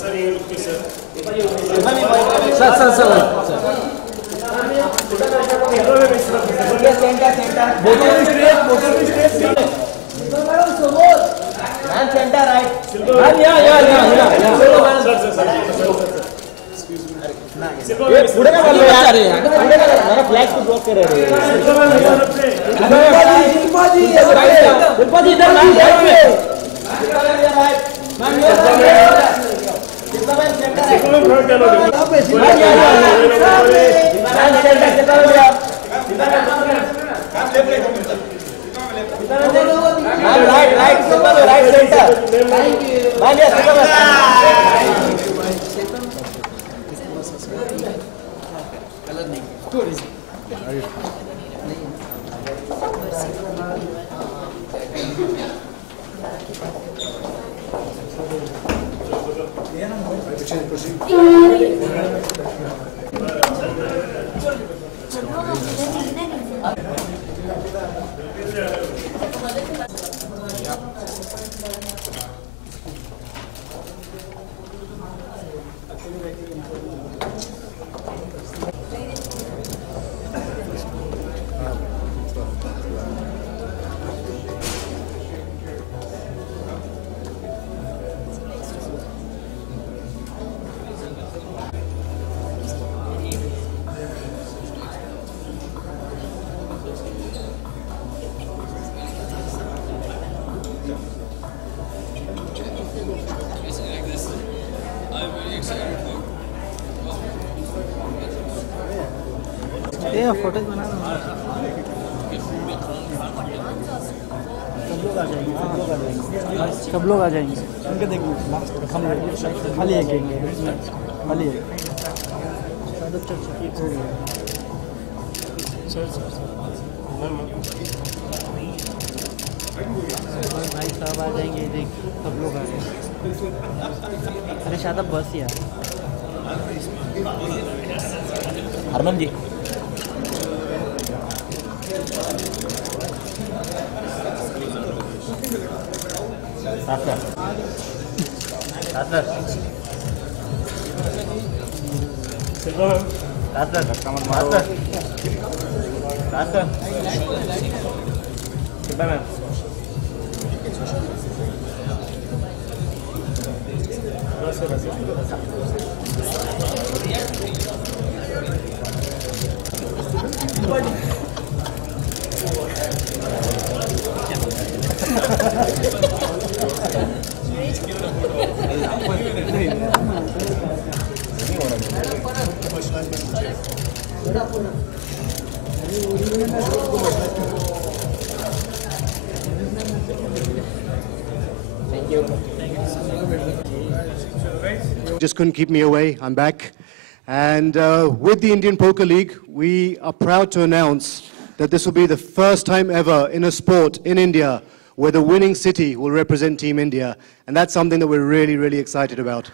Sir ये रुक sir center right. ये पुढे काय चाललंय यार पुढे काय जरा फ्लॅग को ब्लॉक कर रे शिल्पाजी इधर मैम ये फोटोज बना लो सब लोग आ जाएंगे उनके देखो खाली एक खाली एक भाई सब आ जाएंगे देख सब लोग आ रहे हैं अरे शायद बस यार हरमन जी Just couldn't keep me away. I'm back. And with the Indian Poker League, we are proud to announce that this will be the first time ever in a sport in India where the winning city will represent Team India. And that's something that we're really, really excited about.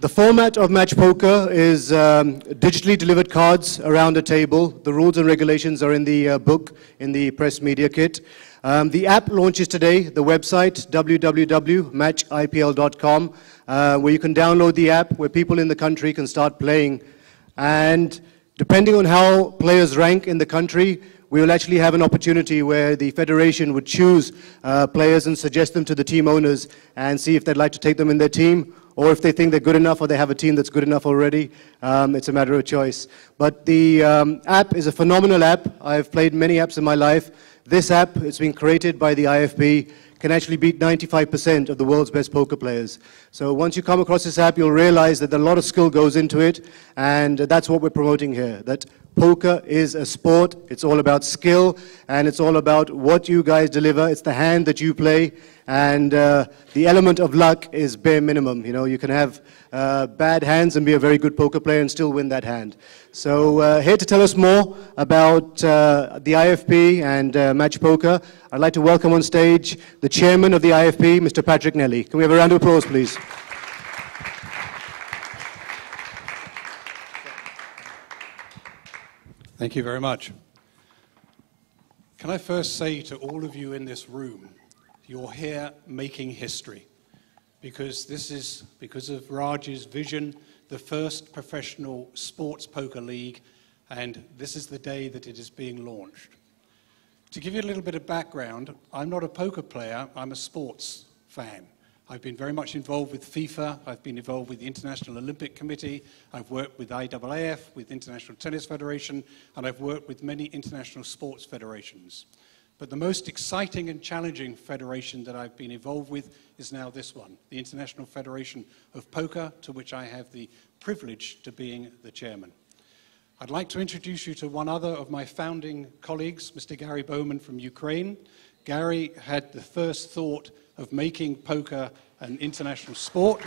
The format of match poker is digitally delivered cards around a table. The rules and regulations are in the book, in the press media kit. The app launches today, the website, www.matchipl.com, where you can download the app, where people in the country can start playing. And depending on how players rank in the country, we will actually have an opportunity where the federation would choose players and suggest them to the team owners and see if they'd like to take them in their team, or if they think they're good enough or they have a team that's good enough already. It's a matter of choice. But the app is a phenomenal app. I've played many apps in my life. This app, it's been created by the IFB, can actually beat 95% of the world's best poker players. So once you come across this app, you'll realize that a lot of skill goes into it, and that's what we're promoting here, that poker is a sport. It's all about skill, and it's all about what you guys deliver. It's the hand that you play, and the element of luck is bare minimum. You know, you can have bad hands and be a very good poker player and still win that hand. So here to tell us more about the IFP and match poker, I'd like to welcome on stage the chairman of the IFP, Mr. Patrick Nelly. Can we have a round of applause, please? Thank you very much. Can I first say to all of you in this room, you're here making history, because this is, because of Raj's vision, the first professional sports poker league, and this is the day that it is being launched. To give you a little bit of background, I'm not a poker player, I'm a sports fan. I've been very much involved with FIFA, I've been involved with the International Olympic Committee, I've worked with IAAF, with International Tennis Federation, and I've worked with many international sports federations. But the most exciting and challenging federation that I've been involved with is now this one, the International Federation of Poker, to which I have the privilege to being the chairman. I'd like to introduce you to one other of my founding colleagues, Mr. Gary Bowman from Ukraine. Gary had the first thought of making poker an international sport,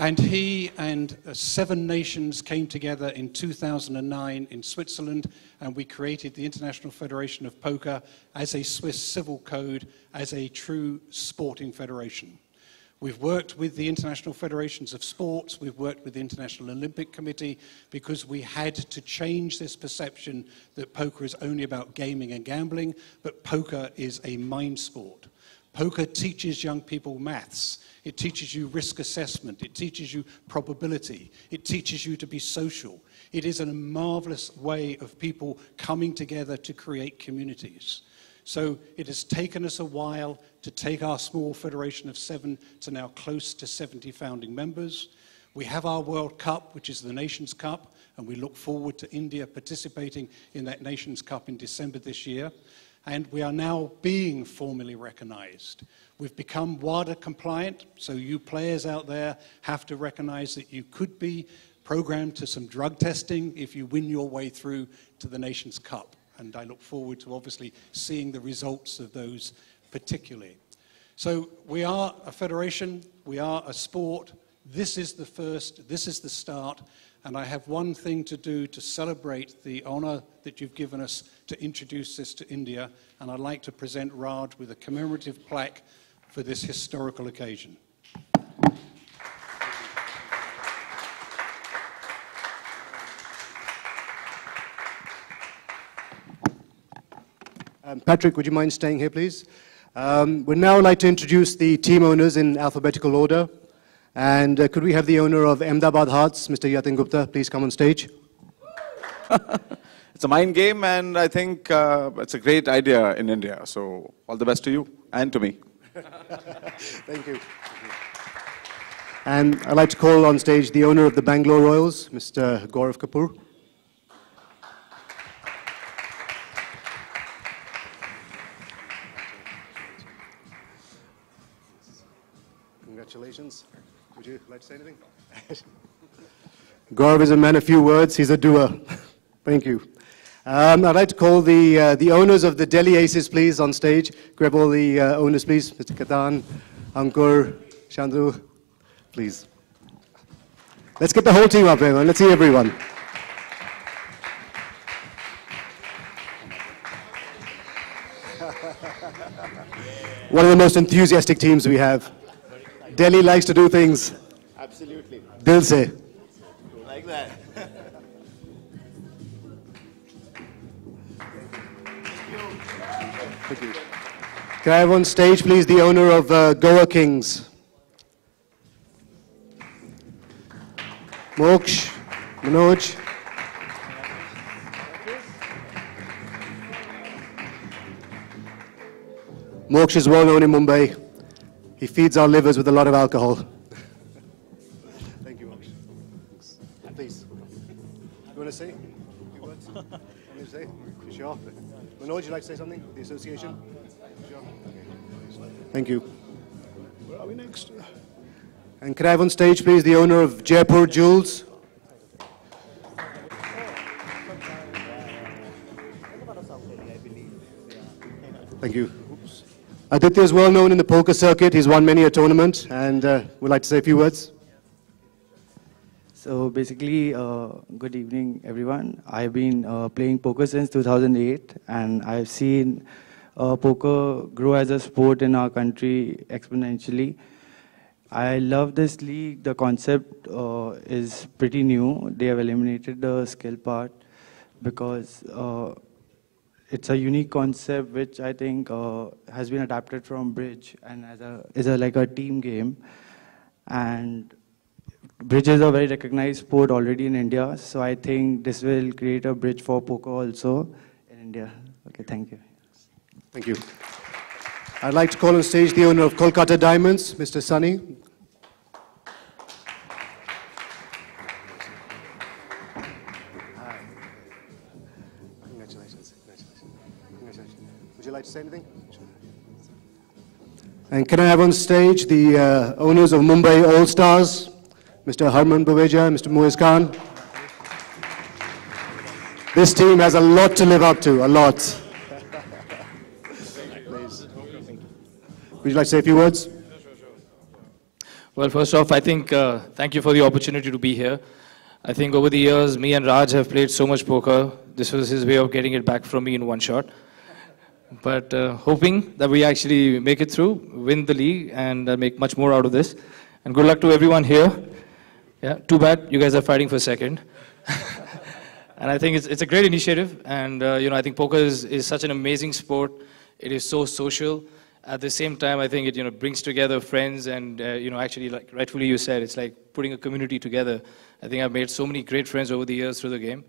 and he and 7 nations came together in 2009 in Switzerland, and we created the International Federation of Poker as a Swiss civil code, as a true sporting federation. We've worked with the International Federations of Sports, we've worked with the International Olympic Committee, because we had to change this perception that poker is only about gaming and gambling, but poker is a mind sport. Poker teaches young people maths, it teaches you risk assessment, it teaches you probability, it teaches you to be social. It is a marvelous way of people coming together to create communities. So it has taken us a while to take our small federation of 7 to now close to 70 founding members. We have our World Cup, which is the Nations Cup, and we look forward to India participating in that Nations Cup in December this year. And we are now being formally recognized. We've become WADA compliant, so you players out there have to recognize that you could be programmed to some drug testing if you win your way through to the Nations Cup. And I look forward to obviously seeing the results of those particularly. So we are a federation, we are a sport. This is the first, this is the start, and I have one thing to do to celebrate the honor that you've given us to introduce this to India, and I'd like to present Raj with a commemorative plaque for this historical occasion. Patrick, would you mind staying here, please? We'd now like to introduce the team owners in alphabetical order. And could we have the owner of Ahmedabad Hearts, Mr. Yatin Gupta, please come on stage? It's a mind game, and I think it's a great idea in India. So all the best to you and to me. Thank you. And I'd like to call on stage the owner of the Bangalore Royals, Mr. Gaurav Kapoor. Congratulations. Would you like to say anything? Gaurav is a man of few words. He's a doer. Thank you. I'd like to call the owners of the Delhi Aces, please, on stage. Grab all the owners, please. Mr. Katan, Ankur, Chandru, please. Let's get the whole team up here, man. Let's see everyone. One of the most enthusiastic teams we have. Delhi likes to do things. Absolutely. Dil se. Like that. Thank you. Can I have on stage, please, the owner of Goa Kings? Moksh, Manoj. Moksh is well known in Mumbai. He feeds our livers with a lot of alcohol. Thank you, Moksh. Please. You want to say a few words? Want me to say? Sure. Manoj, would you like to say something? The association? Sure. Okay. Thank you. Where are we next? And can I have on stage, please, the owner of Jaipur Jewels? Thank you. Aditya is well known in the poker circuit. He's won many a tournament and would like to say a few words. So basically, good evening, everyone. I've been playing poker since 2008, and I've seen poker grow as a sport in our country exponentially. I love this league. The concept is pretty new. They have eliminated the skill part because it's a unique concept which I think has been adapted from bridge and is a like a team game. And bridge is a very recognized sport already in India, so I think this will create a bridge for poker also in India. Okay, thank you. Thank you. I'd like to call on stage the owner of Kolkata Diamonds, Mr. Sunny. Congratulations. Congratulations. Would you like to say anything? And can I have on stage the owners of Mumbai All Stars, Mr. Harman Baweja, Mr. Muiz Khan. This team has a lot to live up to, a lot. Please. Would you like to say a few words? Well, first off, I think, thank you for the opportunity to be here. I think over the years, me and Raj have played so much poker. This was his way of getting it back from me in one shot. But hoping that we actually make it through, win the league, and make much more out of this. And good luck to everyone here. Yeah, too bad you guys are fighting for second. And I think it's a great initiative. And I think poker is such an amazing sport. It is so social. At the same time, I think it brings together friends, and actually, like rightfully you said, it's like putting a community together. I think I've made so many great friends over the years through the game,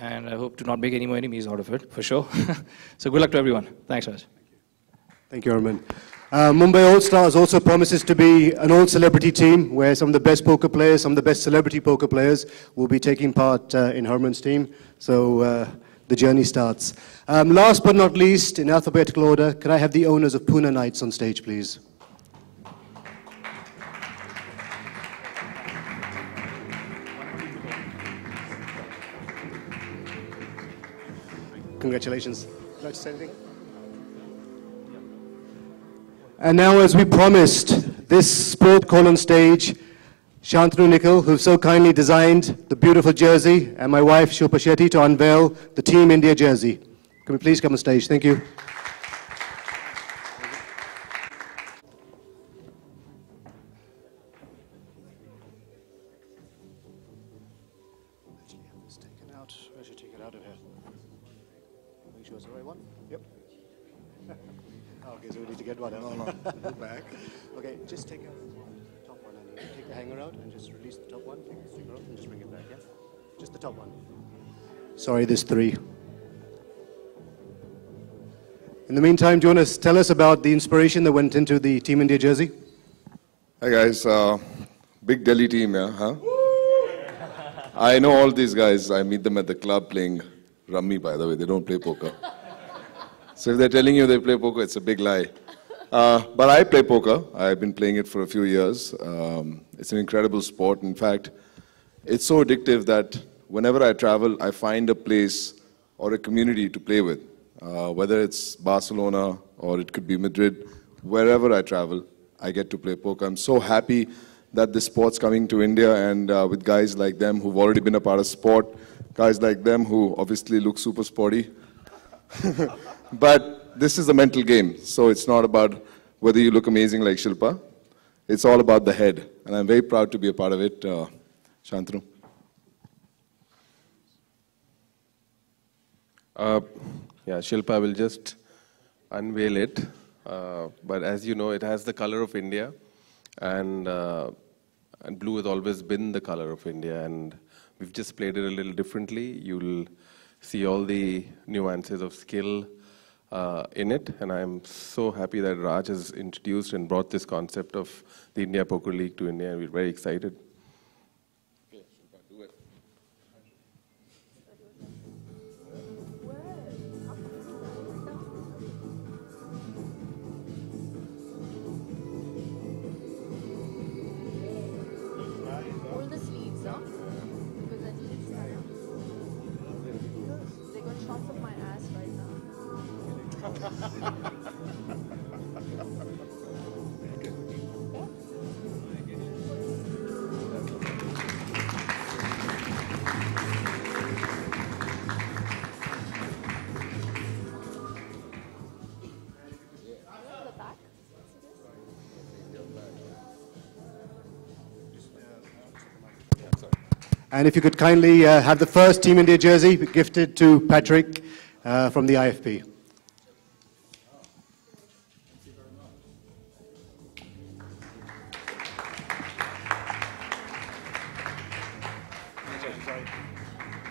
and I hope to not make any more enemies out of it, for sure. So good luck to everyone. Thanks, Raj. Thank you, Arman. Mumbai All Stars also promises to be an all-celebrity team where some of the best poker players, some of the best celebrity poker players will be taking part in Harman's team. So the journey starts. Last but not least, in alphabetical order, can I have the owners of Pune Knights on stage, please? Congratulations. Would you like to say anything? And now, as we promised, this sport call on stage, Shantanu Nikhil, who so kindly designed the beautiful jersey, and my wife, Shilpa Shetty, to unveil the Team India jersey. Can we please come on stage? Thank you. Where should I take it out of here? Make sure it's the right one. Yep. Okay, so we need to get one out. No, go back. Okay, just take out the top one and take the hanger out and just release the top one. Take the sticker out and just bring it back, yeah? Just the top one. Sorry, there's three. In the meantime, do you want to tell us about the inspiration that went into the Team India jersey? Hi guys, big Delhi team, yeah, huh? I know all these guys. I meet them at the club playing rummy, by the way. They don't play poker. So if they're telling you they play poker, it's a big lie. But I play poker. I've been playing it for a few years. It's an incredible sport. In fact, it's so addictive that whenever I travel, I find a place or a community to play with. Whether it's Barcelona or it could be Madrid, wherever I travel, I get to play poker. I'm so happy that this sport's coming to India, and with guys like them who've already been a part of sport, guys like them who obviously look super sporty. But this is a mental game, so it's not about whether you look amazing like Shilpa. It's all about the head, and I'm very proud to be a part of it. Shantanu. Yeah, Shilpa will just unveil it. But as you know, it has the color of India, and blue has always been the color of India, and we've just played it a little differently. You'll see all the nuances of skill in it, and I'm so happy that Raj has introduced and brought this concept of the India Poker League to India, and we're very excited. And if you could kindly have the first Team India jersey gifted to Patrick from the IFP.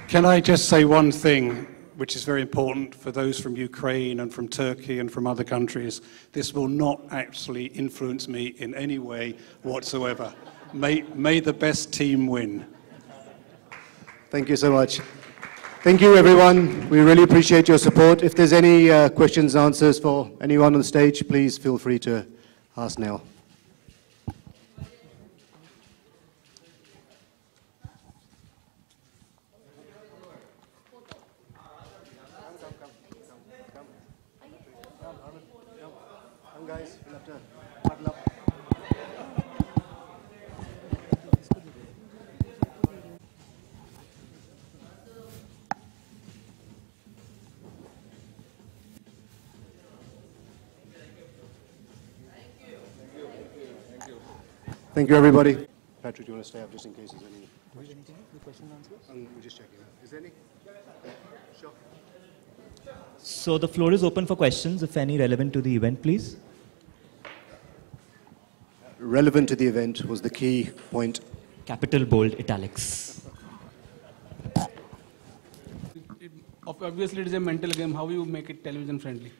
Can I just say one thing, which is very important for those from Ukraine and from Turkey and from other countries? This will not actually influence me in any way whatsoever. May the best team win. Thank you so much. Thank you, everyone. We really appreciate your support. If there's any questions, answers for anyone on the stage, please feel free to ask now. Thank you, everybody. Patrick, do you want to stay up just in case there's any questions? Question and answers? We're just checking. Is there any? Sure. So the floor is open for questions, if any relevant to the event, please. Relevant to the event was the key point. Capital, bold, italics. Obviously, it is a mental game. How you make it television friendly?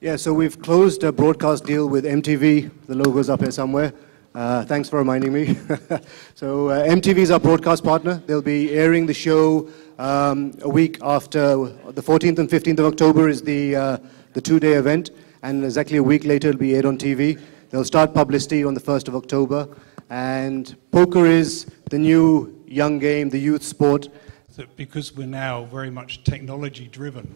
Yeah, so we've closed a broadcast deal with MTV. The logo's up here somewhere. Thanks for reminding me. So MTV is our broadcast partner. They'll be airing the show a week after. The 14th and 15th of October is the two-day event, and exactly a week later it'll be aired on TV. They'll start publicity on the 1st of October, and poker is the new young game, the youth sport. So because we're now very much technology-driven,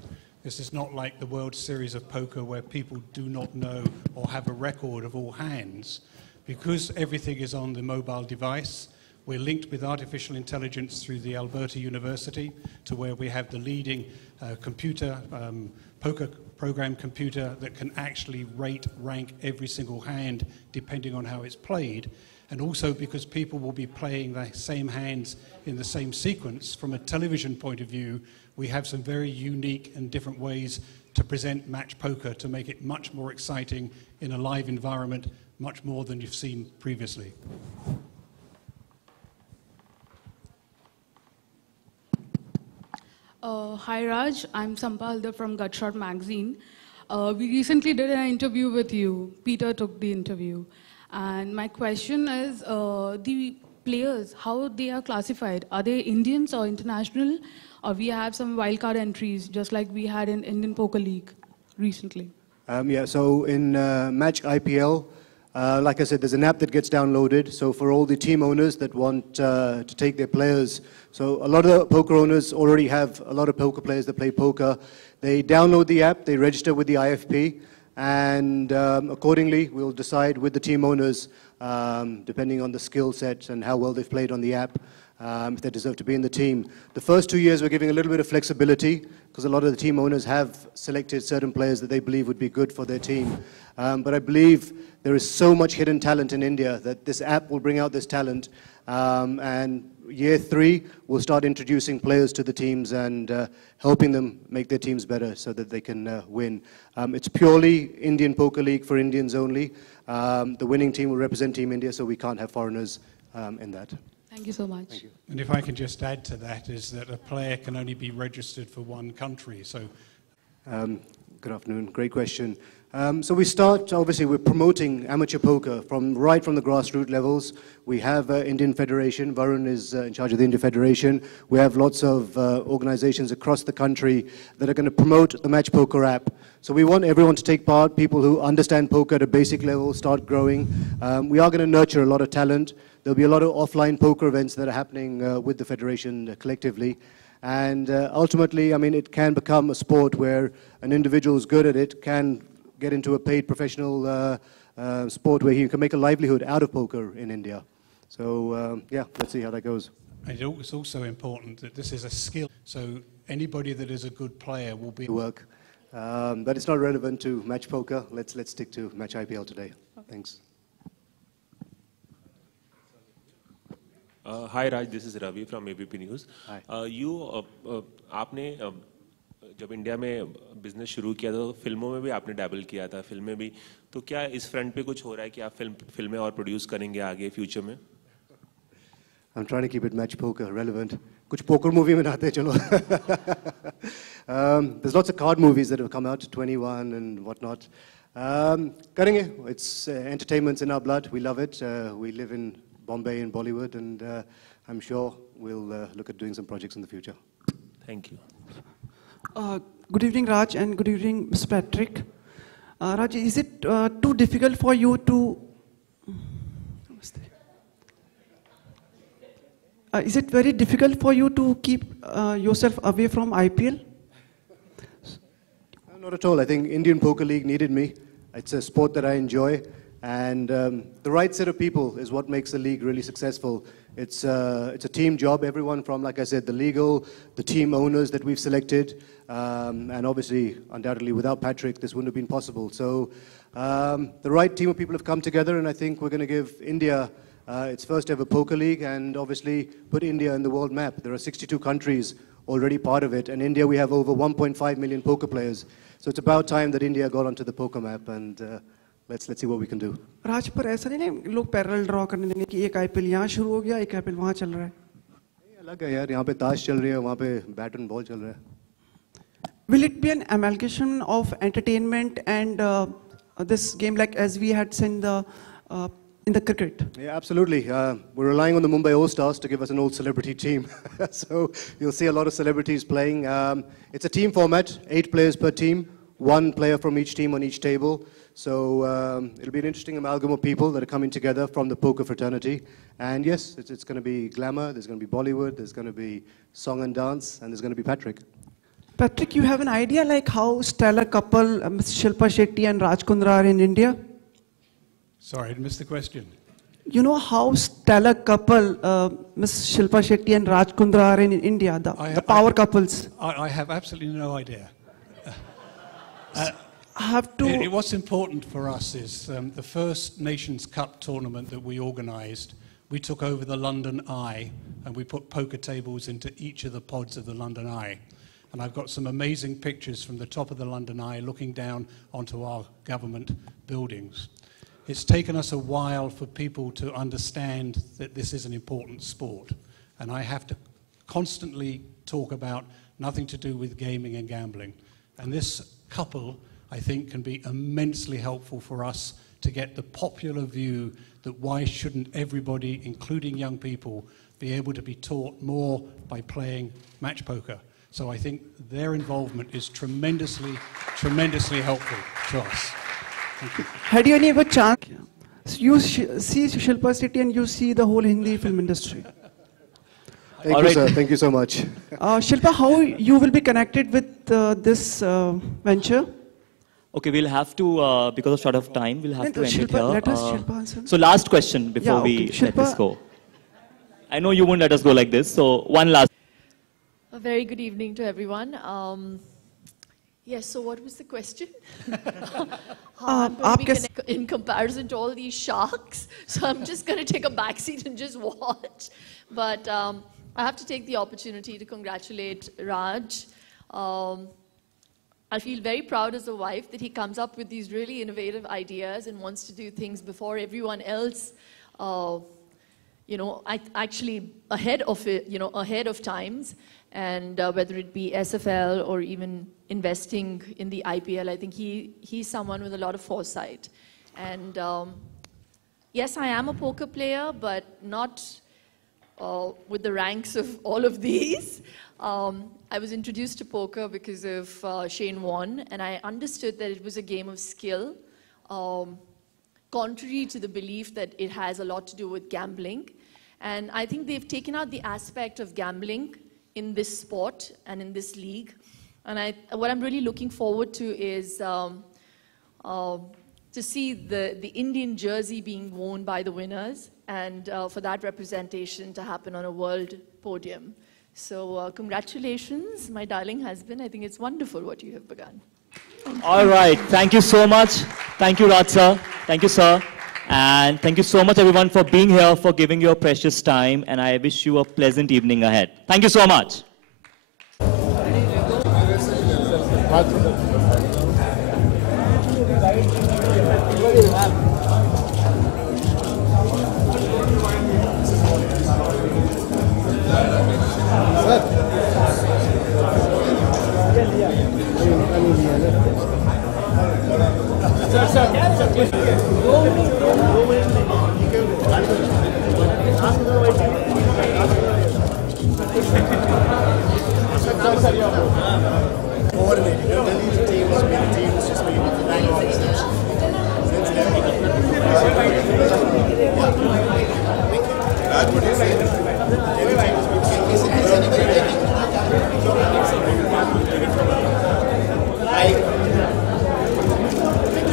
this is not like the World Series of Poker where people do not know or have a record of all hands. Because everything is on the mobile device, we're linked with artificial intelligence through the Alberta University to where we have the leading poker program computer that can actually rank every single hand depending on how it's played. And also because people will be playing the same hands in the same sequence, from a television point of view, we have some very unique and different ways to present match poker to make it much more exciting in a live environment, much more than you've seen previously. Hi Raj, I'm Sampalda from Gutshot magazine. We recently did an interview with you. Peter took the interview. And my question is, the players, how they are classified? Are they Indians or international? Or we have some wildcard entries, just like we had in Indian Poker League recently? Yeah, so in Match IPL, like I said, there's an app that gets downloaded. So for all the team owners that want to take their players, so a lot of the poker owners already have a lot of poker players that play poker. They download the app, they register with the IFP, and accordingly, we'll decide with the team owners, depending on the skill set and how well they've played on the app, if they deserve to be in the team. The first 2 years, we're giving a little bit of flexibility because a lot of the team owners have selected certain players that they believe would be good for their team. But I believe there is so much hidden talent in India that this app will bring out this talent. And year 3, we'll start introducing players to the teams and helping them make their teams better so that they can win. It's purely Indian Poker League for Indians only. The winning team will represent Team India, so we can't have foreigners in that. Thank you so much. Thank you. And if I can just add to that, is that a player can only be registered for one country. So, good afternoon. Great question. So we start, obviously, we're promoting amateur poker right from the grassroots levels. We have Indian Federation. Varun is in charge of the Indian Federation. We have lots of organizations across the country that are going to promote the Match Poker app. So we want everyone to take part, people who understand poker at a basic level, start growing. We are going to nurture a lot of talent. There'll be a lot of offline poker events that are happening with the Federation collectively. And ultimately, I mean, it can become a sport where an individual who's good at it can get into a paid professional sport where he can make a livelihood out of poker in India. So, yeah, let's see how that goes. And it's also important that this is a skill. So anybody that is a good player will be... Work. But it's not relevant to match poker. Let's stick to Match IPL today. Okay. Thanks. Hi Raj, this is Ravi from ABP News. Hi. आपने जब India में business शुरू किया था तो फिल्मों में भी आपने डैबल किया था, फिल्में भी, तो क्या इस फ्रंट पे कुछ हो रहा है कि आप फिल्में और प्रोड्यूस करेंगे आगे फ्यूचर में? I'm trying to keep it match poker relevant. कुछ poker movie में आते हैं चलो. There's lots of card movies that have come out, 21 and whatnot. करेंगे. It's entertainment's in our blood. We love it. We live in Bombay and Bollywood, and I'm sure we'll look at doing some projects in the future. Thank you. Good evening, Raj, and good evening, Mr. Patrick. Raj, is it too difficult for you to... is it very difficult for you to keep yourself away from IPL? Not at all. I think Indian Poker League needed me. It's a sport that I enjoy, and the right set of people is what makes the league really successful. It's a team job. Everyone from, like I said, the legal, the team owners that we've selected, and obviously, undoubtedly, without Patrick, this wouldn't have been possible. So the right team of people have come together, and I think we're going to give India its first ever poker league, and obviously put India in the world map. There are 62 countries already part of it, and India, we have over 1.5 million poker players. So it's about time that India got onto the poker map, and let's see what we can do. राज, पर ऐसा नहीं है लोग parallel draw करने देंगे कि एक IPL यहाँ शुरू हो गया, एक आईपीएल वहाँ चल रहा है. अलग है यार, यहाँ पे ताश चल रही है, वहाँ पे बैट एंड बॉल चल रहा है. Will it be an amalgamation of entertainment and this game, like as we had seen in the cricket? Yeah, absolutely. We're relying on the Mumbai All-Stars to give us an old celebrity team. So you'll see a lot of celebrities playing. It's a team format, 8 players per team, 1 player from each team on each table. So it'll be an interesting amalgam of people that are coming together from the poker fraternity. And yes, it's going to be glamour, there's going to be Bollywood, there's going to be song and dance, and there's going to be Patrick. Patrick, you have an idea like how stellar couple Ms. Shilpa Shetty and Raj Kundra are in India? Sorry, I missed the question. You know how stellar couple Ms. Shilpa Shetty and Raj Kundra are in India, the power couples? I have absolutely no idea. What's important for us is the first Nations Cup tournament that we organised, we took over the London Eye and we put poker tables into each of the pods of the London Eye. And I've got some amazing pictures from the top of the London Eye looking down onto our government buildings. It's taken us a while for people to understand that this is an important sport. And I have to constantly talk about nothing to do with gaming and gambling. And this couple, I think, can be immensely helpful for us to get the popular view that why shouldn't everybody, including young people, be able to be taught more by playing match poker. So I think their involvement is tremendously, tremendously helpful to us. Thank you. Had you any ever chance? You see Shilpa Shetty and you see the whole Hindi film industry. Thank you, sir. Thank you so much. Shilpa, how you will be connected with this venture? Okay, we'll have to, because of short of time, we'll have to end it here. Let us Shilpa answer. So last question before we let this go. I know you won't let us go like this, so one last. A very good evening to everyone. Yes, so what was the question? In comparison to all these sharks, so I'm just going to take a backseat and just watch. But I have to take the opportunity to congratulate Raj. I feel very proud as a wife that he comes up with these really innovative ideas and wants to do things before everyone else, actually ahead of it, ahead of times. And whether it be SFL or even investing in the IPL, I think he's someone with a lot of foresight. And yes, I am a poker player, but not with the ranks of all of these. I was introduced to poker because of Shane Warne, and I understood that it was a game of skill, contrary to the belief that it has a lot to do with gambling. And I think they've taken out the aspect of gambling in this sport and in this league. And what I'm really looking forward to is to see the Indian jersey being worn by the winners, and for that representation to happen on a world podium. So congratulations, my darling husband. I think it's wonderful what you have begun. All right, thank you so much. Thank you, Raj sir. Thank you, sir. And thank you so much, everyone, for being here, for giving your precious time. And I wish you a pleasant evening ahead. Thank you so much.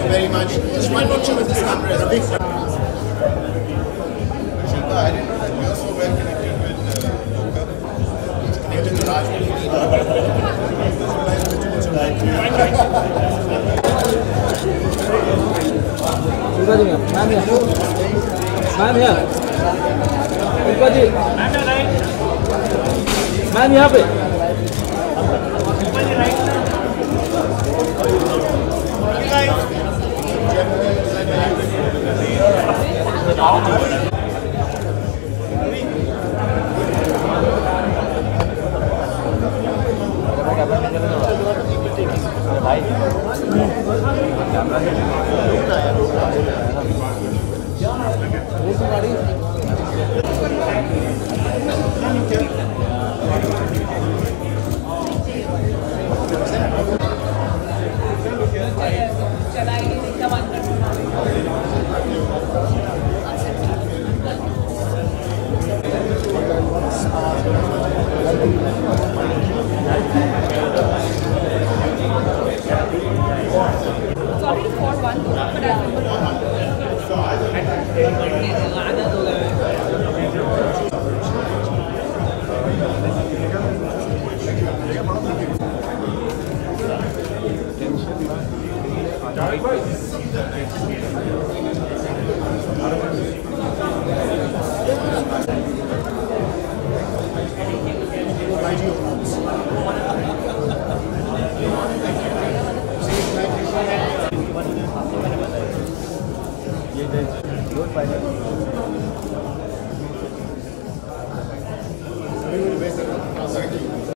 Very much. Just one picture with this camera is a big fan. Shilpa, I didn't know that you're so well connected with BZLUoK. Connected to Raj Ma'am, यहाँ पे Good,